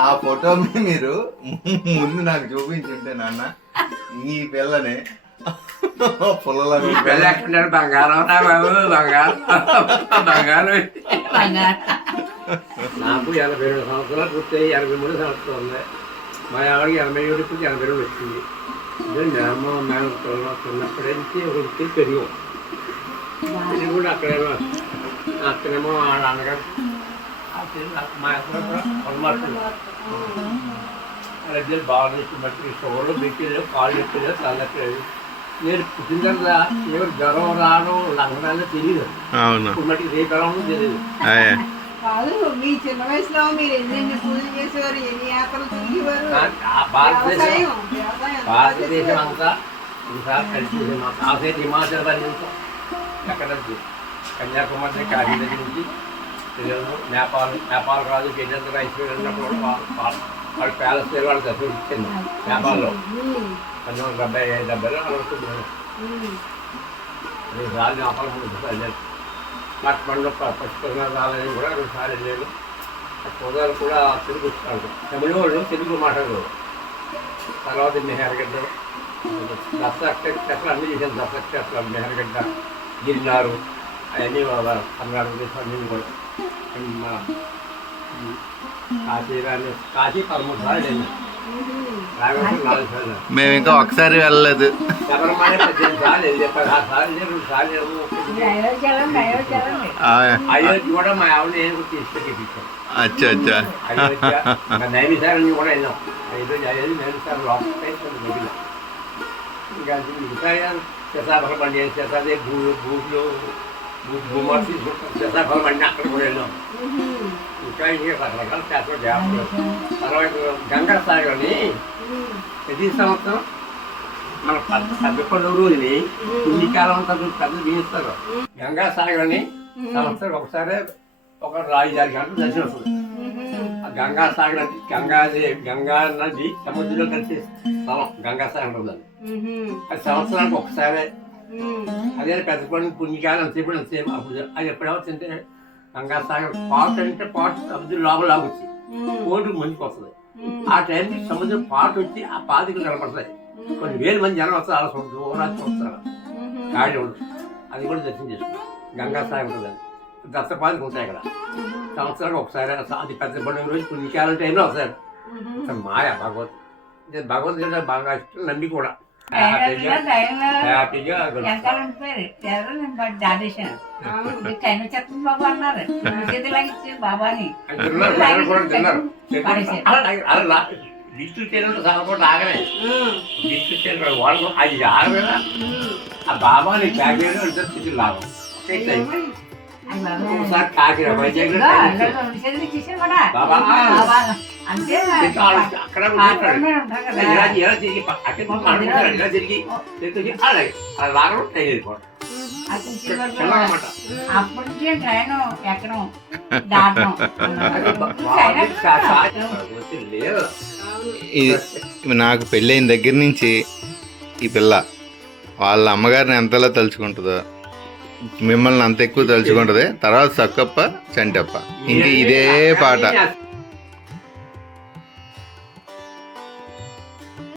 ఆ ఫోటో మీరు ముందు నాకు చూపించుంటే నాన్న ఈ పిల్లని పుల్లల పిల్ల ఎక్కడ బంగారం రా బాబు బంగారం బంగారం నాకు 82 సంవత్సరాలు పూర్తయి 83 సంవత్సరాలు ఉన్నాయి. మా ఆవిడకి 87 ఇప్పుడు 82 వచ్చింది. మేము చిన్నప్పటి నుంచి ఒకటి పెరిగాం. ఇది కూడా అక్కడేమో వాళ్ళ అన్నగారు మా అక్కడ బాగా మట్టి షోలో పెట్టలేదు, కాళ్ళు ఎక్కలేదు, తలెక్కలేదు. నేను పుట్టిన తర్వాత ఎవరు జ్వరం రాను లంగడాలో తెలియదు. ఇప్పుడు మట్టి ఏ జ్వరం తెలియదు. కాదు మీ చిన్న వయసులో మీరు ఎన్ని పూజలు చేసేవారు, ఎన్ని యాత్రలు తిరిగేవారు. భారతదేశం అంతా ఈసారి కలిసి మా కాసేపు హిమాచల్ పర్యంతం ఎక్కడ కన్యాకుమారి కాశీ దగ్గర నుంచి నేపాల్ రాజు గజేంద్ర రైతు వెళ్ళినప్పుడు వాళ్ళు ప్యాలెస్ వాళ్ళు దర్శనం ఇచ్చింది నేపాల్లో 1970లో అనుకుంటున్నాను. రాజు నేపాల్ వెళ్ళాను. మట్మంలో పచ్చిపోయిన రాలని కూడా 2 సార్లు వెళ్ళాను. సోదరులు కూడా తెలుగు వస్తాడు, తమిళ వాళ్ళు తెలుగు మాట్లాడరు. తర్వాత మెహర్గడ్డ దసరా అన్నీ చేశాను. దసరా మెహర్గడ్డ గిరినారు అవన్నీ కర్ణాటక అన్నీ కూడా కాశీ 13 సార్లు వెళ్ళాను. రామేశ్వరం 4 సార్లు. మేము ఇంకా ఒకసారి వెళ్ళలేదు. శబరిమల 18 సార్లు వెళ్ళి 16 సార్లు 2 సార్లు అయోధ్య కూడా మా ఆవిడ నేను తీసుకెళ్ళిపించాను. అచ్చా అచ్చా అయోధ్య నైమిసారాన్ని కూడా వెళ్ళాం. అయోధ్య నైమిసారం లోపల ఇంకా శతాఫల బండి శతాదే బూట్లు భూమార్ తీసుకుంటాం. శతాఫల బండి అక్కడ కూడా వెళ్ళాం. ఇంకా రకరకాల శాస్త్ర జాబులు. తర్వాత గంగా సాగర్ని ప్రతి సంవత్సరం మన 11 రోజుని పుణ్యకాలం అంతా పెద్ద బిగిస్తారు. గంగా సాగర్ని సంవత్సరం ఒకసారి ఒక రాయి జారి గంటలు దర్శనం వస్తుంది. గంగా సాగర్ అంటే గంగా నది సముద్రంలో కలిసే స్థలం గంగా సాగర్ ఉండాలి. అది సంవత్సరానికి ఒకసారి. అదే పెద్ద పండుగ పుణ్యకాలం అంతసేపు అప్పుడు అది ఎప్పుడవుతుంటే గంగా సాగర్ పాటు అంటే పాటు సముద్రం లోపల లాగొచ్చి కోటు ముందుకు వస్తుంది. ఆ టైంకి సముద్రం పాటు వచ్చి ఆ పాతికి నిలబడతాయి. కొన్ని వేల మంది జనం వస్తారు. అలా దూరానికి వస్తారు. గాడి ఉండదు. అది కూడా దర్శనం చేసుకుంటాం. గంగా సాగర్ ఉంటుంది. దత్తపాదికి ఉంటాయి అక్కడ సంవత్సరానికి ఒకసారి. అది పెద్ద పండుగ రోజు పుణ్యకాలం టైంలో వస్తారు. మాయ భగవద్గీత బాగా ఇష్టం. నమ్మి కూడా హ్యాపీగా డిస్ట్రిక్ట్ చేయడం సాగకుండా ఆగలే. డిస్ట్రిక్ట్ చేయడం వాళ్ళు అది ఆగలేదా ఆ బాబాని కాకినాడ స్థితి లాభం. ఒకసారి కాకినాడ వైజాగ్ అక్కడ ఇలా తిరిగి ఇలా తిరిగి అలా లాగడం ట్రైన్ వెళ్ళిపోవడం అనమాట. నాకు పెళ్ళైన దగ్గర నుంచి ఈ పిల్ల వాళ్ళ అమ్మగారిని ఎంతలా తలుచుకుంటుందో మిమ్మల్ని అంత ఎక్కువ తలుచుకుంటుంది. తర్వాత సక్కప్ప చంటప్ప ఇంక ఇదే పాట.